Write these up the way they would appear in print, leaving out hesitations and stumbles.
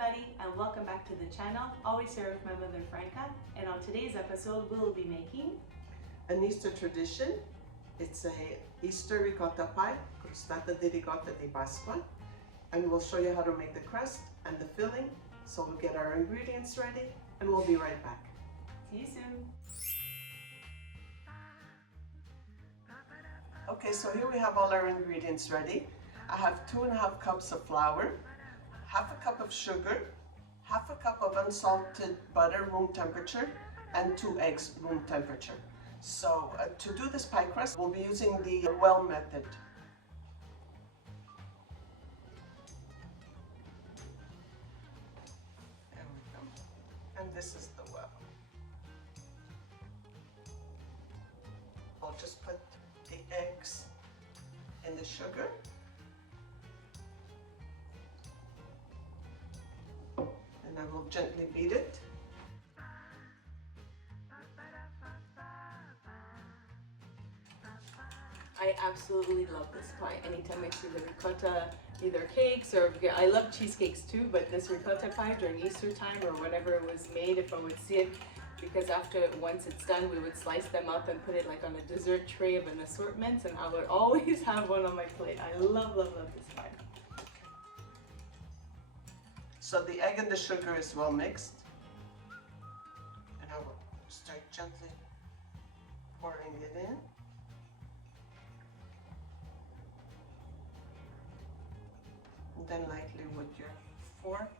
everybody, and welcome back to the channel. Always here with my mother Franca, and on today's episode we will be making an Easter tradition. It's a Easter ricotta pie, Crostata di Ricotta Pasquale, and we'll show you how to make the crust and the filling. So we'll get our ingredients ready and we'll be right back. See you soon. Okay, so here we have all our ingredients ready. I have 2.5 cups of flour, half a cup of sugar, half a cup of unsalted butter room temperature, and 2 eggs room temperature. So to do this pie crust, we'll be using the well method. There we go. And this is the well. I'll just put the eggs in the sugar. And I will gently beat it. I absolutely love this pie. Anytime I see the ricotta, either cakes or I love cheesecakes too, but this ricotta pie during Easter time or whenever it was made, if I would see it, because once it's done, we would slice them up and put it like on a dessert tray of an assortment, and I would always have one on my plate. I love this pie. So the egg and the sugar is well mixed, and I will start gently pouring it in. And then lightly with your fork,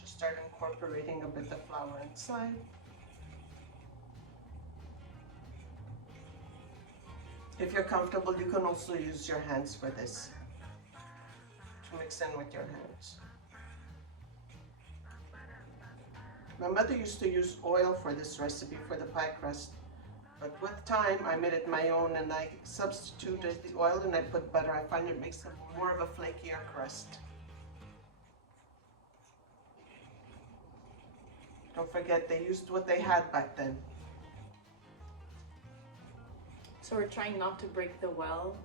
just start incorporating a bit of flour inside. If you're comfortable, you can also use your hands for this, to mix in with your hands. My mother used to use oil for this recipe for the pie crust, but with time I made it my own and I substituted the oil and I put butter. I find it makes more of a flakier crust. Don't forget, they used what they had back then. So we're trying not to break the well.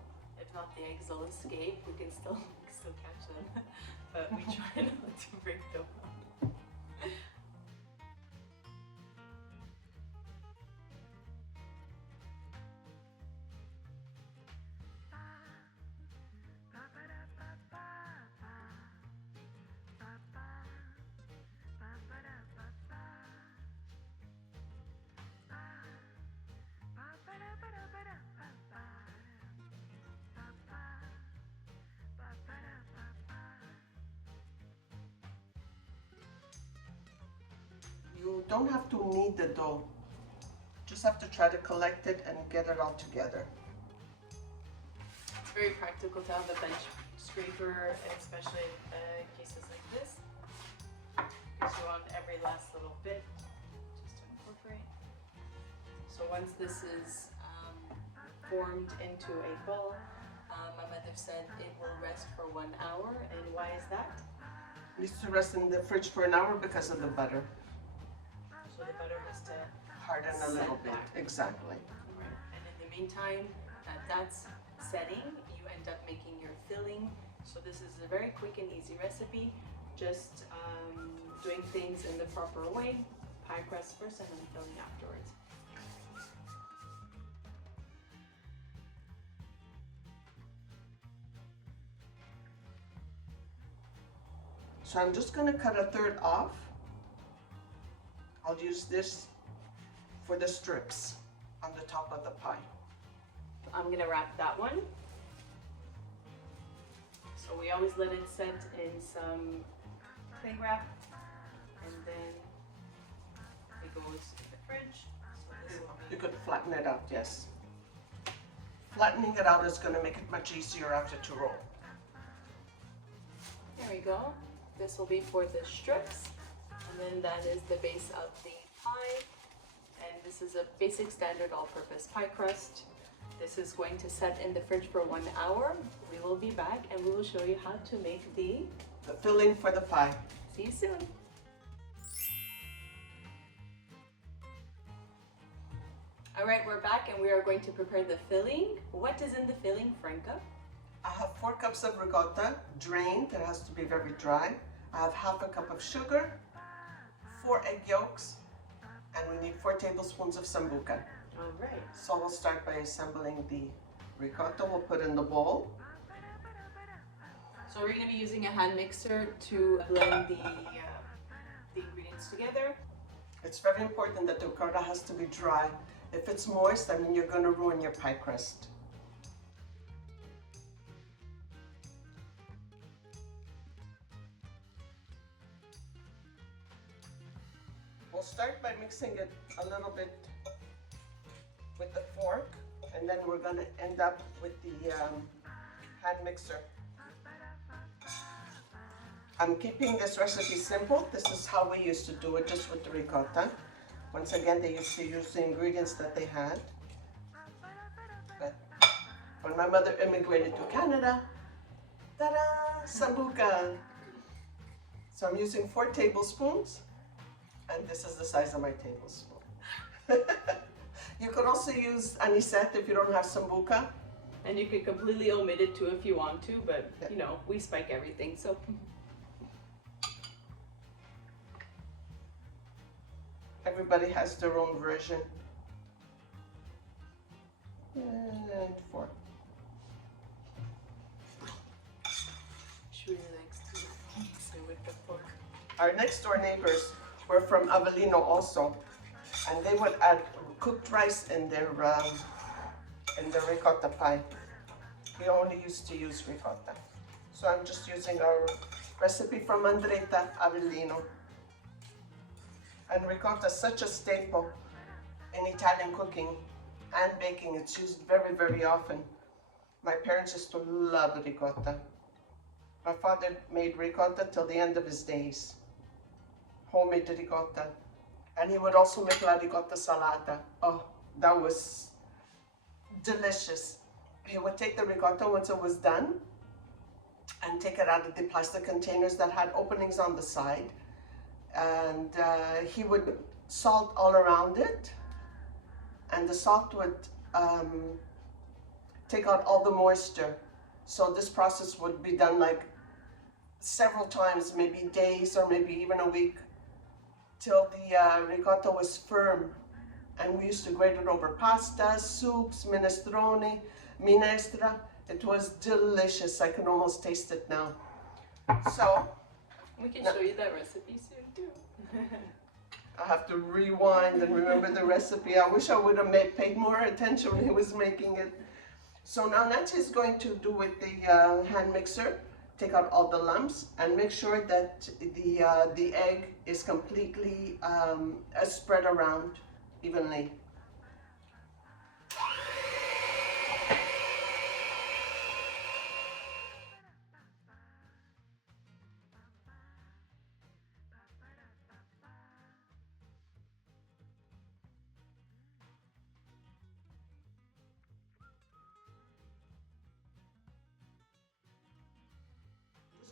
If not, the eggs will escape. We can still catch them, but we try not to break the well. You don't have to knead the dough, just have to try to collect it and get it all together. It's very practical to have a bench scraper, especially in cases like this, because you want every last little bit just to incorporate. So once this is formed into a ball, my mother said it will rest for 1 hour. And why is that? It needs to rest in the fridge for an hour because of the butter. So the butter has to harden a little bit. Exactly. Right. And in the meantime, that's setting, you end up making your filling. So this is a very quick and easy recipe. Just doing things in the proper way. Pie crust first and then filling afterwards. So I'm just going to cut a third off. I'll use this for the strips on the top of the pie. I'm going to wrap that one. So we always let it set in some cling wrap, and then it goes in the fridge. So this will be... You could flatten it out, yes. Flattening it out is going to make it much easier after to roll. There we go. This will be for the strips, and then that is the base of the pie. And this is a basic standard all-purpose pie crust. This is going to set in the fridge for 1 hour. We will be back and we will show you how to make the filling for the pie. See you soon. All right, we're back and we are going to prepare the filling. What is in the filling, Franca? I have 4 cups of ricotta, drained, it has to be very dry. I have half a cup of sugar, 4 egg yolks, and we need 4 tablespoons of Sambuca. All right. So we'll start by assembling the ricotta. We'll put in the bowl. So we're going to be using a hand mixer to blend the ingredients together. It's very important that the ricotta has to be dry. If it's moist, I mean, you're going to ruin your pie crust. We'll start by mixing it a little bit with the fork, and then we're going to end up with the hand mixer. I'm keeping this recipe simple. This is how we used to do it, just with the ricotta. Once again, they used to use the ingredients that they had. But when my mother immigrated to Canada, ta-da, Sambuca. So I'm using 4 tablespoons, and this is the size of my tablespoon. You could also use Anisette if you don't have Sambuca. And you can completely omit it too if you want to, but Yeah. you know, we spike everything, so. Everybody has their own version. And 4. She really likes to mix it with the fork. Our next door neighbors were from Avellino also, and they would add cooked rice in their ricotta pie. We only used to use ricotta. So I'm just using our recipe from Andretta Avellino. And ricotta is such a staple in Italian cooking and baking. It's used very, very often. My parents used to love ricotta. My father made ricotta till the end of his days. Homemade ricotta. And he would also make la ricotta salata. Oh, that was delicious. He would take the ricotta once it was done and take it out of the plastic containers that had openings on the side. And he would salt all around it, and the salt would take out all the moisture. So this process would be done like several times, maybe days or maybe even a week, till the ricotta was firm. And we used to grate it over pasta, soups, minestrone, minestra. It was delicious. I can almost taste it now. So We can show you that recipe soon too. I have to rewind and remember the recipe. I wish I would have paid more attention when he was making it. So now Nancy is going to do with the hand mixer, take out all the lumps and make sure that the egg is completely spread around evenly.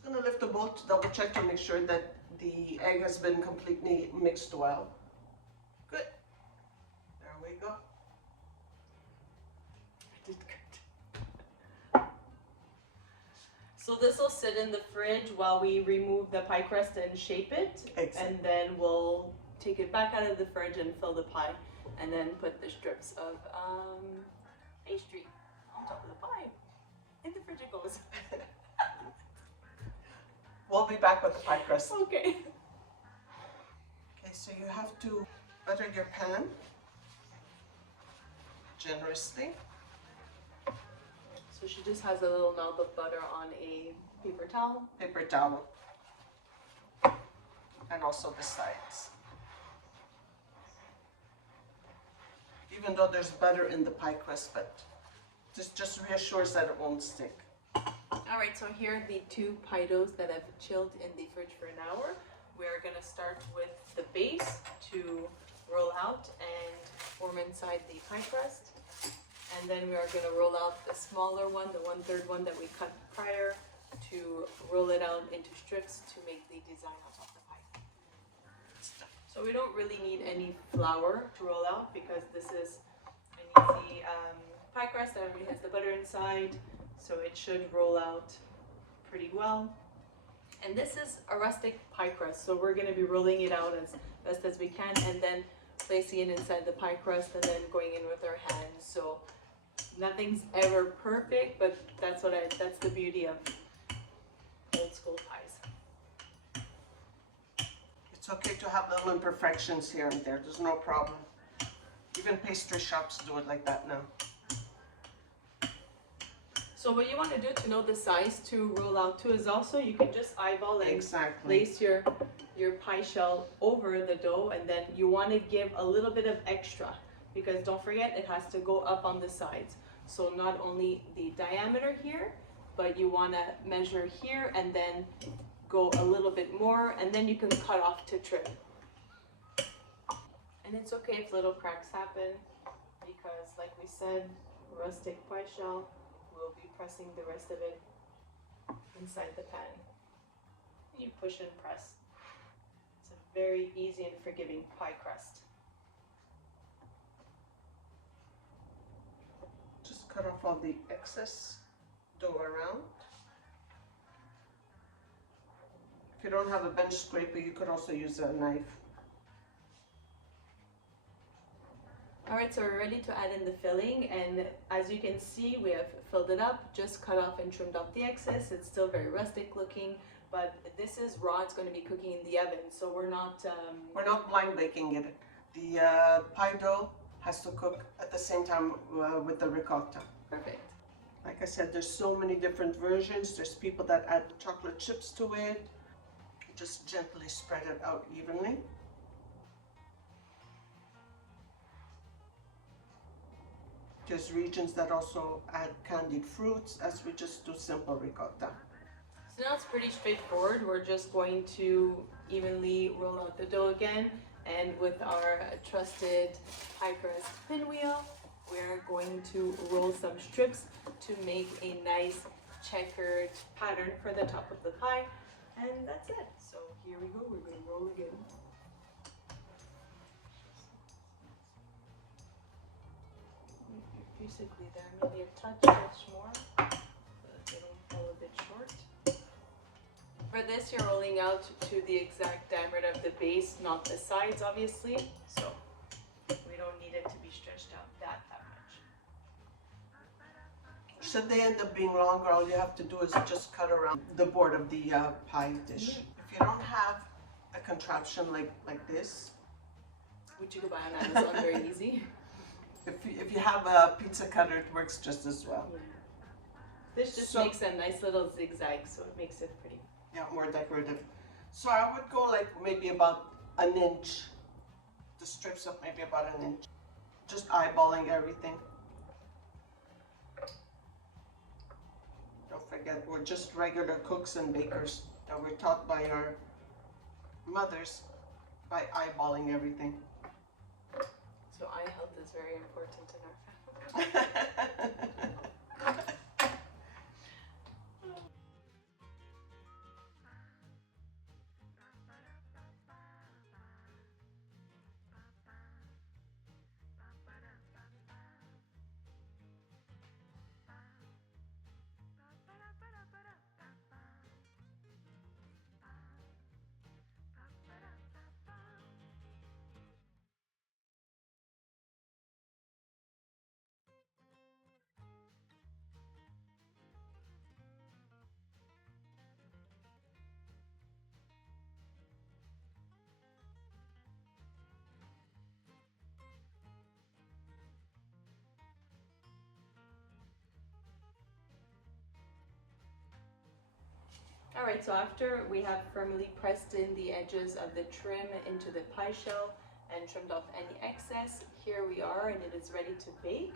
I'm going to lift the bowl to double check to make sure that the egg has been completely mixed well. Good. There we go. I did good. So this will sit in the fridge while we remove the pie crust and shape it. Exactly. And then we'll take it back out of the fridge and fill the pie, and then put the strips of pastry on top of the pie. In the fridge it goes. We'll be back with the pie crust. Okay. Okay, so you have to butter your pan generously. So she just has a little knob of butter on a paper towel. Paper towel. And also the sides. Even though there's butter in the pie crust, but this just reassures that it won't stick. Alright, so here are the 2 pie doughs that I've chilled in the fridge for an hour. We're going to start with the base to roll out and form inside the pie crust. And then we are going to roll out the smaller one, the 1/3 one that we cut prior, to roll it out into strips to make the design on top of the pie. So we don't really need any flour to roll out because this is an easy pie crust that already has the butter inside. So it should roll out pretty well. And this is a rustic pie crust, so we're going to be rolling it out as best as we can and then placing it inside the pie crust and then going in with our hands. So nothing's ever perfect, but that's the beauty of old school pies. It's okay to have little imperfections here and there. There's no problem. Even pastry shops do it like that now. So what you want to do to know the size to roll out to is also you can just eyeball and place your pie shell over the dough, and then you want to give a little bit of extra because don't forget it has to go up on the sides. So not only the diameter here, but you want to measure here and then go a little bit more, and then you can cut off to trim. And it's okay if little cracks happen because like we said, rustic pie shell, we'll be pressing the rest of it inside the pan. You push and press. It's a very easy and forgiving pie crust. Just cut off all the excess dough around. If you don't have a bench scraper, you could also use a knife. Alright, so we're ready to add in the filling, and as you can see, we have filled it up, just cut off and trimmed off the excess. It's still very rustic looking, but this is raw. It's going to be cooking in the oven, so we're not blind baking it. The pie dough has to cook at the same time with the ricotta. Perfect. Like I said, there's so many different versions. There's people that add chocolate chips to it. Just gently spread it out evenly. There's regions that also add candied fruits, as we just do simple ricotta. So now it's pretty straightforward. We're just going to evenly roll out the dough again, and with our trusted pie crust pinwheel, we're going to roll some strips to make a nice checkered pattern for the top of the pie, and that's it. So here we go, we're going to roll again. Basically there, maybe a touch more, so that they don't fall a bit short. For this, you're rolling out to the exact diameter of the base, not the sides, obviously. So we don't need it to be stretched out that much. Should they end up being longer, all you have to do is just cut around the board of the pie dish. Yeah. If you don't have a contraption like this, which you can buy on Amazon very easy. If you have a pizza cutter, it works just as well. Yeah. This just makes a nice little zigzag, so it makes it pretty. Yeah, more decorative. So I would go like maybe about an inch. The strips of maybe about an inch. Just eyeballing everything. Don't forget, we're just regular cooks and bakers that were taught by our mothers by eyeballing everything. So eye health is very important in our family. Alright, so after we have firmly pressed in the edges of the trim into the pie shell and trimmed off any excess, here we are and it is ready to bake.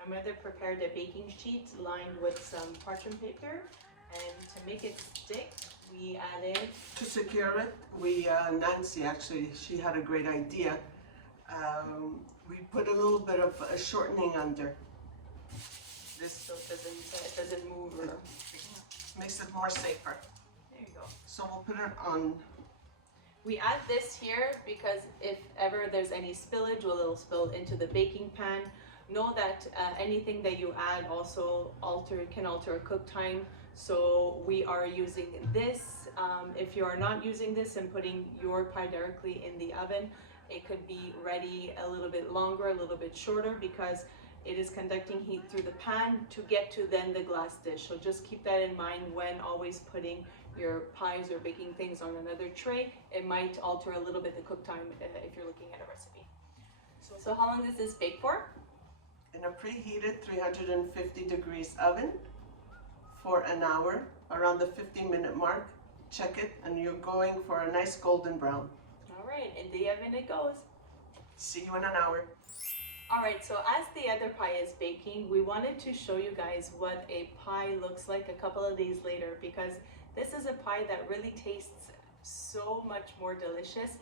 My mother prepared a baking sheet lined with some parchment paper, and to make it stick, we added... To secure it, Nancy actually, she had a great idea. We put a little bit of a shortening under. This so it doesn't move or... Makes it more safer. There you go. So we'll put it on. We add this here because if ever there's any spillage, it'll spill into the baking pan. Know that anything that you add also can alter cook time. So we are using this If you are not using this and putting your pie directly in the oven, it could be ready a little bit longer, a little bit shorter, because it is conducting heat through the pan to get to then the glass dish. So just keep that in mind when always putting your pies or baking things on another tray. It might alter a little bit the cook time if you're looking at a recipe. So how long does this bake for? In a preheated 350 degrees oven for an hour, around the 15-minute mark. Check it, and you're going for a nice golden brown. All right, in the oven it goes. See you in an hour. All right, so as the other pie is baking, we wanted to show you guys what a pie looks like a couple of days later, because this is a pie that really tastes so much more delicious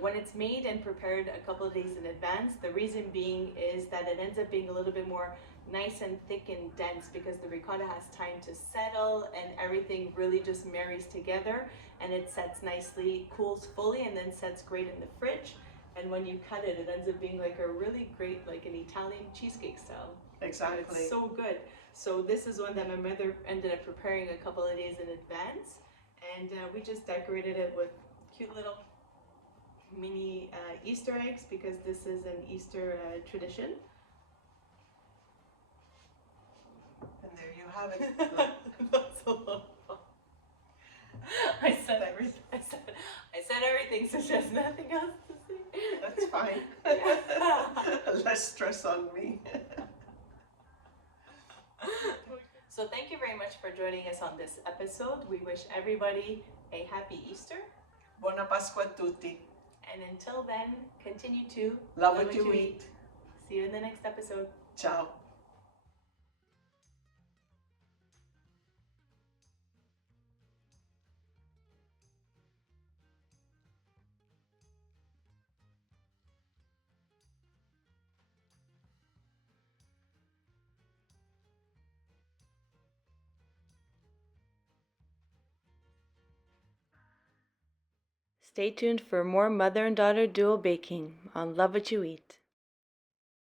when it's made and prepared a couple of days in advance. The reason being is that it ends up being a little bit more nice and thick and dense, because the ricotta has time to settle and everything really just marries together, and it sets nicely, cools fully, and then sets great in the fridge. And when you cut it, it ends up being like a really great, like an Italian cheesecake style. Exactly. It's so good. So this is one that my mother ended up preparing a couple of days in advance, and we just decorated it with cute little mini Easter eggs, because this is an Easter tradition. And there you have it. That's a lot of fun. I said everything. I said everything, so she has nothing else to say. That's fine. Less stress on me. So thank you very much for joining us on this episode. We wish everybody a happy Easter. Buona Pasqua a tutti. And until then, continue to Love what you eat. See you in the next episode. Ciao. Stay tuned for more mother and daughter duo baking on Love What You Eat.